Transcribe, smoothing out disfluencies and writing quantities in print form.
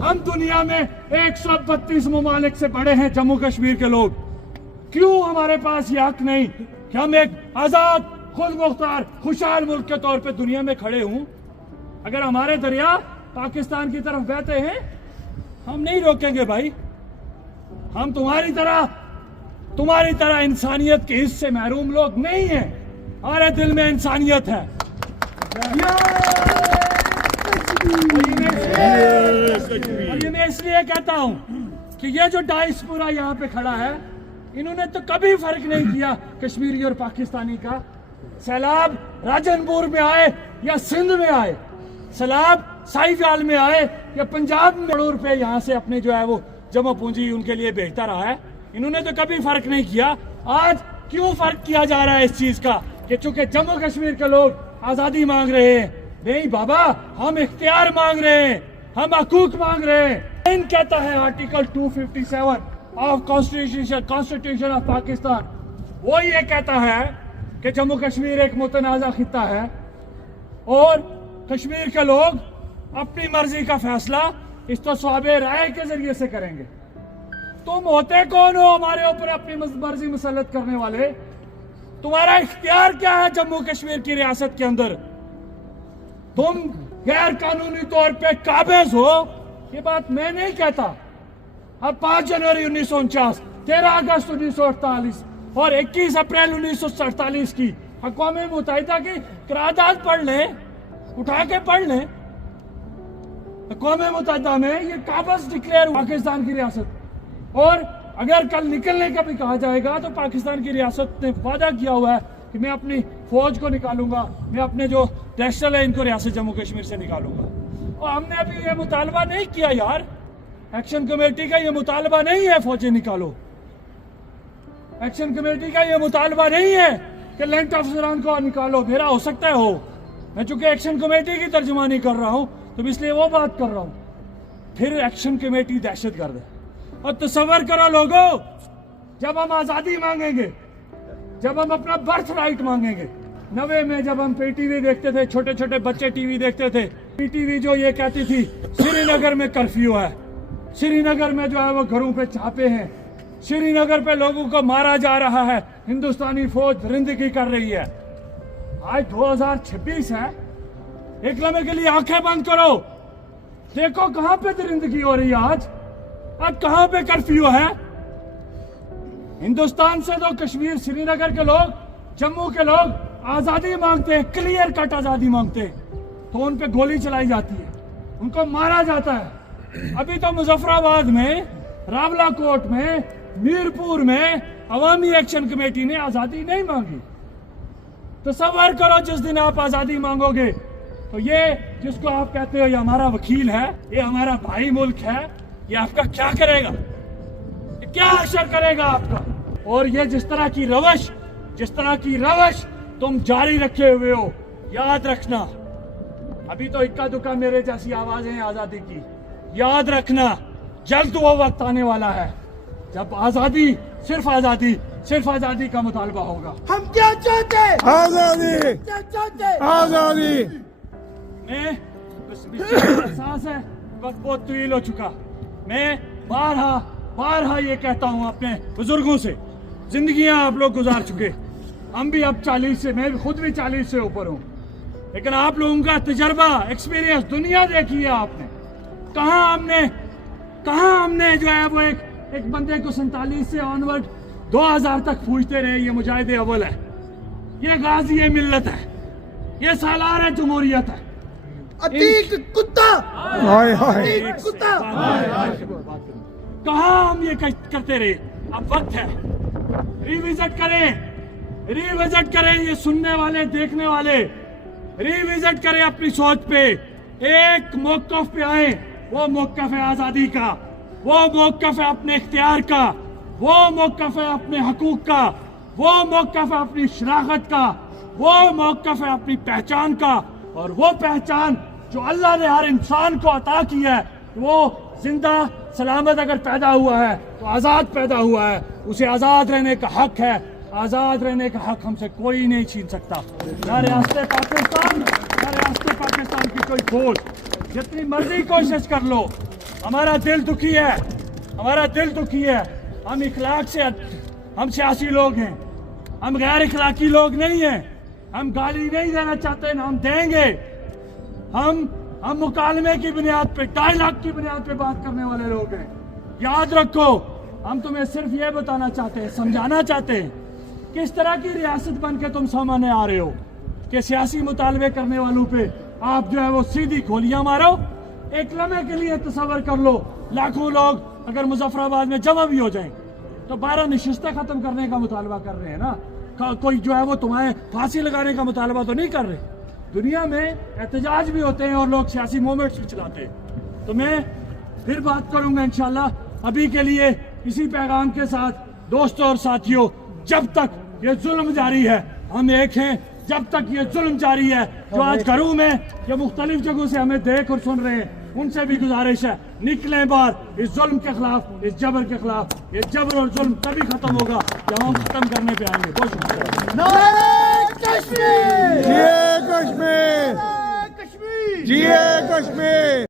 हम दुनिया में 132 ममालिक से बड़े हैं जम्मू कश्मीर के लोग। क्यों हमारे पास ये हक नहीं कि हम एक आजाद, खुद मुख्तार, खुशहाल मुल्क के तौर पे दुनिया में खड़े हों? अगर हमारे दरिया पाकिस्तान की तरफ बहते हैं, हम नहीं रोकेंगे भाई। हम तुम्हारी तरह इंसानियत के हिस्से महरूम लोग नहीं हैं। हमारे दिल में इंसानियत है। और ये मैं इसलिए कहता हूं कि ये जो डायस्पोरा यहाँ पे खड़ा है, इन्होंने तो कभी फर्क नहीं किया कश्मीरी और पाकिस्तानी का। सैलाब राजनपुर में आए या सिंध में आए, सैलाब साहिवाल में आए या पंजाब में, करोड़ रुपए यहाँ से अपने जो है वो जमा पूंजी उनके लिए भेजता रहा है। इन्होंने तो कभी फर्क नहीं किया। आज क्यों फर्क किया जा रहा है इस चीज का कि चूंकि जम्मू कश्मीर के लोग आजादी मांग रहे हैं? नहीं बाबा, हम इख्तियार मांग रहे हैं, हम हकूक मांग रहे हैं। इन कहता है article 257 of constitution of Pakistan, वो ये कहता है कि जम्मू कश्मीर एक मुतनाज़ा खित्ता है और कश्मीर के लोग अपनी मर्जी का फैसला इस्तिस्वाबे राय के जरिए से करेंगे। तुम होते कौन हो हमारे ऊपर अपनी मर्जी मुसल्लत करने वाले? तुम्हारा इख्तियार क्या है जम्मू कश्मीर की रियासत के अंदर? तुम गैर कानूनी तौर पे काबिज हो, ये बात मैं नहीं कहता। अब 5 जनवरी 1949, 13 अगस्त 1948 और 21 अप्रैल 1948 की अक़वाम मुत्तहिदा की करारदाद पढ़ लें, उठा के पढ़ लें। अक़वाम मुत्तहिदा में ये काबिज डिक्लेयर हुआ पाकिस्तान की रियासत। और अगर कल निकलने का भी कहा जाएगा तो पाकिस्तान की रियासत ने वादा किया हुआ है कि मैं अपनी फौज को निकालूंगा, मैं अपने जो नेशनल है इनको रियासत जम्मू कश्मीर से निकालूंगा। और हमने अभी ये मुतालबा नहीं किया यार, एक्शन कमेटी का ये मुतालबा नहीं है फौजें निकालो। एक्शन कमेटी का ये मुतालबा नहीं है कि लेफ्टिनेंट अफसरान को निकालो। मेरा हो सकता है हो, मैं चूंकि एक्शन कमेटी की तर्जुमानी कर रहा हूं तो इसलिए वो बात कर रहा हूं। फिर एक्शन कमेटी दहशतगर्द है। और तसव्वुर करो लोगों, जब हम आजादी मांगेंगे, जब हम अपना बर्थ राइट मांगेंगे, 90 में जब हम पीटीवी देखते थे, छोटे छोटे बच्चे टीवी देखते थे, पीटीवी जो ये कहती थी श्रीनगर में कर्फ्यू है, श्रीनगर में जो है वो घरों पे छापे हैं, श्रीनगर पे लोगों को मारा जा रहा है, हिंदुस्तानी फौज दरिंदगी कर रही है। आज 2026 है, एक लम्हे के लिए आंखें बंद करो, देखो कहां पे दरिंदगी हो रही है। आज कहां पे कर्फ्यू है? हिंदुस्तान से तो कश्मीर, श्रीनगर के लोग, जम्मू के लोग आजादी मांगते हैं, क्लियर कट आजादी मांगते हैं, तो उन पे गोली चलाई जाती है, उनको मारा जाता है। अभी तो मुजफ्फराबाद में, रावलाकोट में, मीरपुर में अवामी एक्शन कमेटी ने आजादी नहीं मांगी। तसव्वुर करो जिस दिन आप आजादी मांगोगे तो ये जिसको आप कहते हो ये हमारा वकील है, ये हमारा भाई मुल्क है, ये आपका क्या करेगा? ये क्या असर करेगा आपका? और ये जिस तरह की रवश तुम जारी रखे हुए हो, याद रखना, अभी तो इक्का दुक्का मेरे जैसी आवाजें हैं आजादी की, याद रखना जल्द वो वक्त आने वाला है जब सिर्फ आजादी का मुतालबा होगा। हम क्या चाहते हैं? आजादी, क्या चाहते हैं? आजादी। मैं एहसास है वक्त बहुत तवील हो चुका। मैं बारहा ये कहता हूँ अपने बुजुर्गों से, जिंदगियां आप लोग गुजार चुके, हम भी अब 40 से, मैं खुद भी 40 से ऊपर हूँ, लेकिन आप लोगों का तजर्बा, एक्सपीरियंस, दुनिया देखी है आपने। कहाँ हमने जो है वो एक बंदे को 47 से ऑनवर्ड 2000 तक पूछते रहे ये मुजाहिद अव्वल है, ये गाजी मिल्लत है, ये सालार जमहूरियत है। अतीक कुत्ता, हाय हाय, अतीक कुत्ता। कहाँ हम ये करते रहे? अब वक्त है, रिविजिट करें ये सुनने वाले, देखने वाले, रिविजिट करें अपनी सोच पे, एक मौक़िफ़ पे आए। वो मौक़िफ़ है आजादी का, वो मौक़िफ़ है अपने इख्तियार का, वो मौक़िफ़ है अपने हकूक का, वो मौक़िफ़ है अपनी शराफ़त का, वो मौक़िफ़ है अपनी पहचान का। और वो पहचान जो अल्लाह ने हर इंसान को अता की है, वो जिंदा सलामत अगर पैदा हुआ है तो आज़ाद पैदा हुआ है, उसे आज़ाद रहने का हक है। आज़ाद रहने का हक हमसे कोई नहीं छीन सकता, ना रियासत पाकिस्तान की कोई फौज। जितनी मर्जी कोशिश कर लो, हमारा दिल दुखी है, हमारा दिल दुखी है। हम इखलाक से, हम सियासी लोग हैं, हम गैर इखलाकी लोग नहीं हैं। हम गाली नहीं देना चाहते ना हम देंगे। हम मुकालमे की बुनियाद पे, डायलॉग की बुनियाद पे बात करने वाले लोग हैं। याद रखो, हम तुम्हें सिर्फ ये बताना चाहते हैं, समझाना चाहते हैं, किस तरह की रियासत बन के तुम सामने आ रहे हो कि सियासी मुतालबे करने वालों पे आप जो है वो सीधी गोलियां मारो। एक लम्हे के लिए तसव्वुर कर लो, लाखों लोग अगर मुजफ्फराबाद में जमा भी हो जाएं तो 12 नशिस्तें खत्म करने का मुतालबा कर रहे हैं ना। कोई जो है वो तुम्हें फांसी लगाने का मुतालबा तो नहीं कर रहे। दुनिया में एहतजाज भी होते हैं और लोग सियासी मूवमेंट्स भी चलाते हैं। तो मैं फिर बात करूंगा इंशाल्लाह। अभी के लिए इसी पैगाम के साथ दोस्तों और साथियों, जब तक ये जुल्म जारी है हम एक हैं। जब तक ये जुल्म जारी है, जो आज घरों में या मुख्तलिफ जगहों से हमें देख और सुन रहे हैं, उनसे भी गुजारिश है, निकलें बाहर इस जुल्म के खिलाफ, इस जबर के खिलाफ। ये जबर और जुल्म तभी खत्म होगा जब हम खत्म करने पे आएंगे। बहुत शुक्रिया। नारे कश्मीर, जिए कश्मीर, कश्मीर। जिए कश्मीर।